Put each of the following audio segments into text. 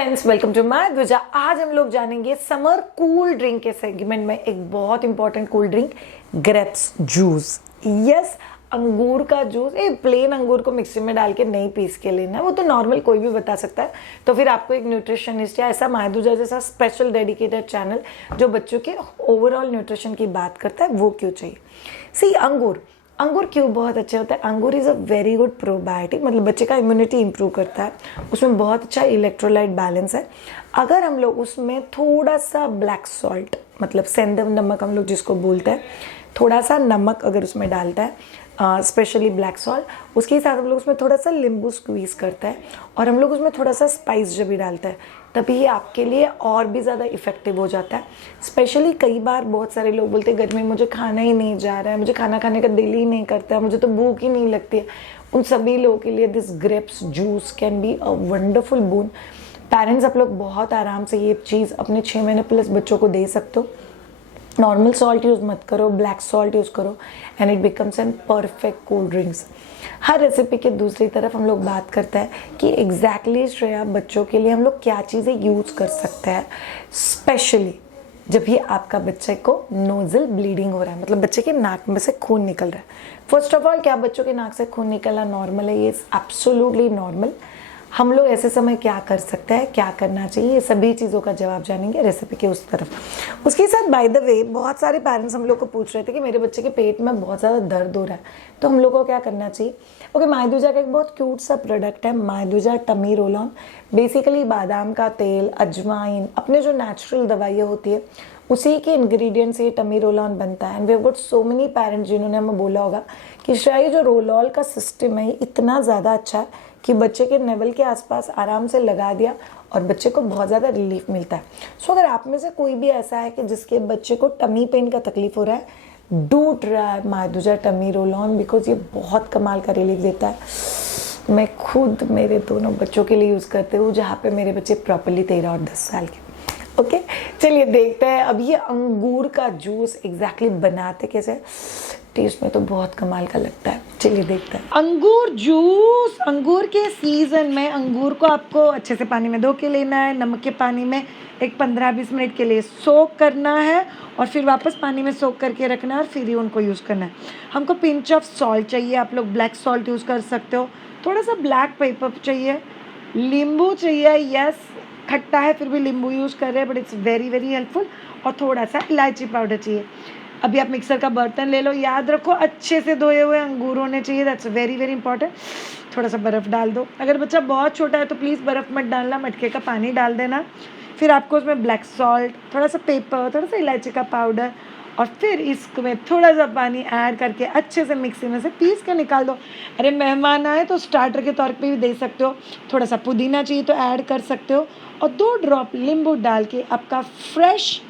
Friends, welcome to my ध्वजा। आज हम लोग जानेंगे समर कूल ड्रिंक के सेगमेंट में एक बहुत important cool drink, grapes juice. Yes, अंगूर का जूस। प्लेन अंगूर को मिक्सी में डाल के नहीं पीस के लेना है, वो तो नॉर्मल कोई भी बता सकता है। तो फिर आपको एक न्यूट्रिशनिस्ट या ऐसा माय ध्वजा जैसा स्पेशल डेडिकेटेड चैनल जो बच्चों के ओवरऑल न्यूट्रिशन की बात करता है, वो क्यों चाहिए। सी, अंगूर क्यों बहुत अच्छे होता है। अंगूर is a very good probiotic, मतलब बच्चे का इम्यूनिटी इंप्रूव करता है। उसमें बहुत अच्छा इलेक्ट्रोलाइट बैलेंस है। अगर हम लोग उसमें थोड़ा सा ब्लैक सॉल्ट, मतलब सेंधव नमक हम लोग जिसको बोलते हैं, थोड़ा सा नमक अगर उसमें डालता है, स्पेशली ब्लैक सॉल्ट, उसके साथ हम लोग उसमें थोड़ा सा नींबू स्क्वीज़ करता है और हम लोग उसमें थोड़ा सा स्पाइस जब भी डालता है, तभी ये आपके लिए और भी ज़्यादा इफेक्टिव हो जाता है। स्पेशली कई बार बहुत सारे लोग बोलते हैं घर में मुझे खाना ही नहीं जा रहा है, मुझे खाना खाने का दिल ही नहीं करता है, मुझे तो भूख ही नहीं लगती है। उन सभी लोगों के लिए this grapes juice can be a wonderful boon. Parents, आप लोग बहुत आराम से ये चीज़ अपने 6 महीने प्लस बच्चों को दे सकते हो। नॉर्मल सॉल्ट यूज़ मत करो, ब्लैक सॉल्ट यूज़ करो and it becomes N perfect cold drinks. Her recipe के दूसरी तरफ हम लोग बात करते हैं कि एग्जैक्टली श्रेया बच्चों के लिए हम लोग क्या चीज़ें यूज़ कर सकते हैं, स्पेशली जब भी आपका बच्चे को नोजल ब्लीडिंग हो रहा है, मतलब बच्चे के नाक में से खून निकल रहा है। फर्स्ट ऑफ ऑल, क्या बच्चों के नाक से खून निकलना नॉर्मल है? ये एब्सोल्युटली नॉर्मल। हम लोग ऐसे समय क्या कर सकते हैं, क्या करना चाहिए, ये सभी चीज़ों का जवाब जानेंगे रेसिपी के उस तरफ। उसके साथ बाय द वे बहुत सारे पेरेंट्स हम लोग को पूछ रहे थे कि मेरे बच्चे के पेट में बहुत ज़्यादा दर्द हो रहा है, तो हम लोग को क्या करना चाहिए। ओके, माय ध्वजा का एक बहुत क्यूट सा प्रोडक्ट है, माय ध्वजा टमी रोल ऑन। बेसिकली बादाम का तेल, अजवाइन, अपने जो नेचुरल दवाइयाँ होती है उसी के इंग्रेडिएंट से ये टमी रोल ऑन बनता है। And we have got so many parents जिन्होंने हमें बोला होगा कि शायद जो रोल ऑन का सिस्टम है इतना ज़्यादा अच्छा है कि बच्चे के नेवल के आसपास आराम से लगा दिया और बच्चे को बहुत ज़्यादा रिलीफ मिलता है। सो अगर आप में से कोई भी ऐसा है कि जिसके बच्चे को टमी पेन का तकलीफ हो रहा है, डू ट्राई माय ध्वजा टमी रोल ऑन, बिकॉज ये बहुत कमाल का रिलीफ देता है। मैं खुद मेरे दोनों बच्चों के लिए यूज़ करती हूँ, जहाँ पे मेरे बच्चे प्रॉपरली 13 और 10 साल के। ओके, चलिए देखते हैं अब ये अंगूर का जूस एग्जैक्टली बनाते कैसे। टेस्ट में तो बहुत कमाल का लगता है, चलिए देखते हैं। अंगूर जूस, अंगूर के सीजन में अंगूर को आपको अच्छे से पानी में धो के लेना है, नमक के पानी में एक 15-20 मिनट के लिए सोक करना है और फिर वापस पानी में सोक करके रखना है और फिर ही उनको यूज़ करना है। हमको पिंच ऑफ सॉल्ट चाहिए, आप लोग ब्लैक सॉल्ट यूज़ कर सकते हो, थोड़ा सा ब्लैक पेपर चाहिए, नींबू चाहिए। यस, खट्टा है फिर भी नींबू यूज़ कर रहे हैं, but it's very very helpful. और थोड़ा सा इलायची पाउडर चाहिए। अभी आप मिक्सर का बर्तन ले लो, याद रखो अच्छे से धोए हुए अंगूर होने चाहिए, दैट्स वेरी वेरी इंपॉर्टेंट। थोड़ा सा बर्फ़ डाल दो, अगर बच्चा बहुत छोटा है तो प्लीज़ बर्फ़ मत डालना, मटके का पानी डाल देना। फिर आपको उसमें ब्लैक सॉल्ट, थोड़ा सा पेपर, थोड़ा सा इलायची का पाउडर और फिर इसमें थोड़ा सा पानी ऐड करके अच्छे से मिक्सी में से पीस के निकाल दो। अरे मेहमान आए तो स्टार्टर के तौर पे भी दे सकते हो। थोड़ा सा पुदीना चाहिए तो ऐड कर सकते हो और 2 ड्रॉप नींबू डाल के आपका फ्रेश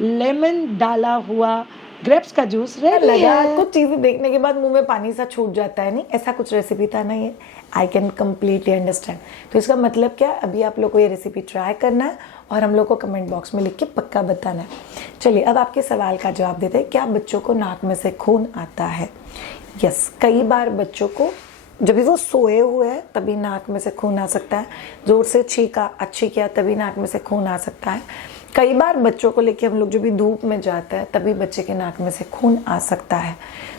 लेमन डाला हुआ ग्रेप्स का जूस रेडी है। कुछ चीज़ें देखने के बाद मुंह में पानी सा छूट जाता है, नहीं ऐसा कुछ रेसिपी था ना ये। I can completely understand. तो इसका मतलब क्या, अभी आप लोग को ये रेसिपी ट्राई करना है और हम लोग को कमेंट बॉक्स में लिख के पक्का बताना है। चलिए अब आपके सवाल का जवाब देते हैं, क्या बच्चों को नाक में से खून आता है? यस, कई बार बच्चों को जब भी वो सोए हुए हैं तभी नाक में से खून आ सकता है, ज़ोर से छींका, अच्छी किया तभी नाक में से खून आ सकता है। कई बार बच्चों को लेके हम लोग जब भी धूप में जाते हैं तभी बच्चे के नाक में से खून आ सकता है।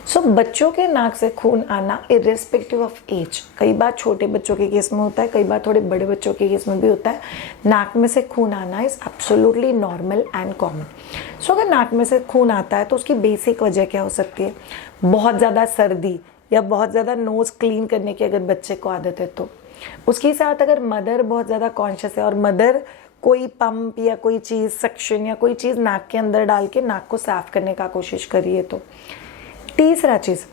सो बच्चों के नाक से खून आना इर्रेस्पेक्टिव ऑफ एज, कई बार छोटे बच्चों के केस में होता है, कई बार थोड़े बड़े बच्चों के केस में भी होता है। नाक में से खून आना is absolutely normal and common. So अगर नाक में से खून आता है तो उसकी बेसिक वजह क्या हो सकती है? बहुत ज़्यादा सर्दी या बहुत ज़्यादा नोज़ क्लीन करने की अगर बच्चे को आदत है तो। उसके साथ अगर मदर बहुत ज़्यादा कॉन्शियस है और मदर कोई पंप या कोई चीज़, सक्शन या कोई चीज़ नाक के अंदर डाल के नाक को साफ करने का कोशिश करिए तो। तीसरा चीज़,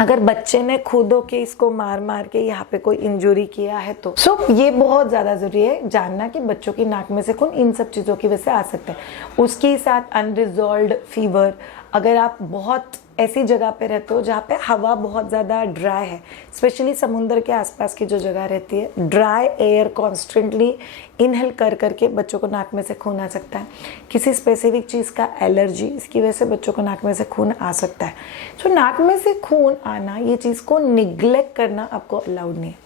अगर बच्चे ने खुद होके इसको मार मार के यहाँ पे कोई इंजरी किया है तो ये बहुत ज़्यादा ज़रूरी है जानना कि बच्चों की नाक में से खून इन सब चीज़ों की वजह से आ सकता है। उसके साथ अनरिजॉल्व्ड फीवर, अगर आप बहुत ऐसी जगह पे रहते हो जहाँ पे हवा बहुत ज़्यादा ड्राई है, स्पेशली समुंदर के आसपास की जो जगह रहती है, ड्राई एयर कॉन्स्टेंटली इनहेल कर करके बच्चों को नाक में से खून आ सकता है। किसी स्पेसिफिक चीज़ का एलर्जी, इसकी वजह से बच्चों को नाक में से खून आ सकता है। सो नाक में से खून आना, ये चीज़ को निग्लेक्ट करना आपको अलाउड नहीं है।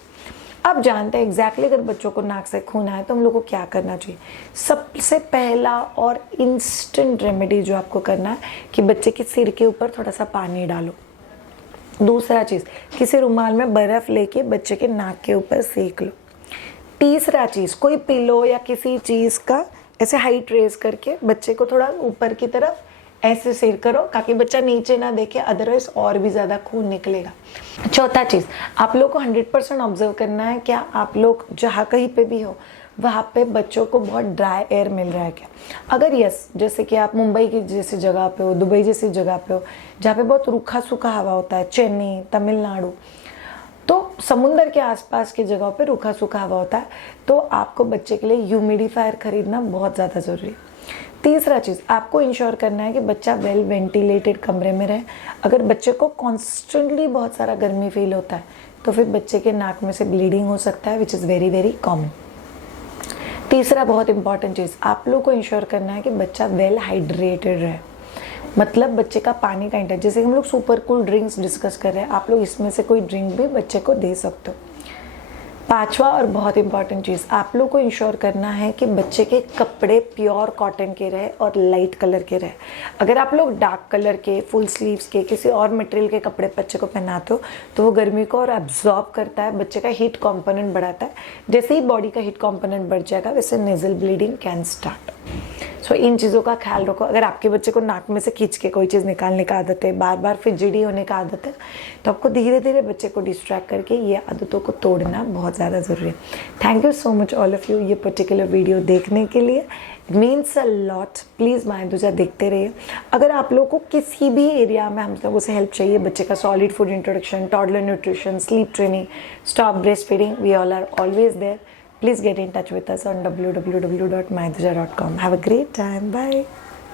अब जानते हैं एग्जैक्टली अगर बच्चों को नाक से खून आए तो हम लोग को क्या करना चाहिए। सबसे पहला और इंस्टेंट रेमेडी जो आपको करना है कि बच्चे के सिर के ऊपर थोड़ा सा पानी डालो। दूसरा चीज़, किसी रुमाल में बर्फ़ लेके बच्चे के नाक के ऊपर सेक लो। तीसरा चीज़, कोई पिलो या किसी चीज़ का ऐसे हाइट रेज करके बच्चे को थोड़ा ऊपर की तरफ ऐसे सिर करो ताकि बच्चा नीचे ना देखे, अदरवाइज और भी ज़्यादा खून निकलेगा। चौथा चीज़, आप लोग को 100% ऑब्जर्व करना है क्या आप लोग जहाँ कहीं पे भी हो वहाँ पे बच्चों को बहुत ड्राई एयर मिल रहा है क्या। अगर यस, जैसे कि आप मुंबई की जैसी जगह पे हो, दुबई जैसी जगह पे हो जहाँ पे बहुत रूखा सूखा हवा होता है, चेन्नई, तमिलनाडु, तो समुंदर के आसपास की जगहों पे रूखा सूखा हवा होता है, तो आपको बच्चे के लिए ह्यूमिडिफायर खरीदना बहुत ज़्यादा ज़रूरी है। तीसरा चीज़, आपको इंश्योर करना है कि बच्चा वेल वेंटिलेटेड कमरे में रहे। अगर बच्चे को कॉन्स्टेंटली बहुत सारा गर्मी फील होता है तो फिर बच्चे के नाक में से ब्लीडिंग हो सकता है, which is very very common. तीसरा बहुत इंपॉर्टेंट चीज़, आप लोग को इंश्योर करना है कि बच्चा वेल हाइड्रेटेड रहे, मतलब बच्चे का पानी का इंटेक। जैसे हम लोग सुपर कूल ड्रिंक्स डिस्कस कर रहे हैं, आप लोग इसमें से कोई ड्रिंक भी बच्चे को दे सकते हो। पांचवा और बहुत इंपॉर्टेंट चीज़, आप लोग को इंश्योर करना है कि बच्चे के कपड़े प्योर कॉटन के रहे और लाइट कलर के रहे। अगर आप लोग डार्क कलर के, फुल स्लीव्स के, किसी और मटेरियल के कपड़े बच्चे को पहनाते हो तो वो गर्मी को और एब्जॉर्ब करता है, बच्चे का हीट कंपोनेंट बढ़ाता है। जैसे ही बॉडी का हीट कंपोनेंट बढ़ जाएगा वैसे नेजल ब्लीडिंग कैन स्टार्ट। सो इन चीज़ों का ख्याल रखो। अगर आपके बच्चे को नाक में से खींच के कोई चीज़ निकालने का आदत है, बार बार फिजिडी होने का आदत है, तो आपको धीरे धीरे बच्चे को डिस्ट्रैक्ट करके ये आदतों को तोड़ना बहुत ज़्यादा ज़रूरी है। Thank you so much all of you ये पर्टिकुलर वीडियो देखने के लिए। It means a lot. Please मायदुजा देखते रहिए। अगर आप लोगों को किसी भी एरिया में हम लोगों से हेल्प चाहिए, बच्चे का solid food introduction, toddler nutrition, sleep training, stop breastfeeding, we all are always there. Please get in touch with us on www.maiduja.com. Have a great time. Bye.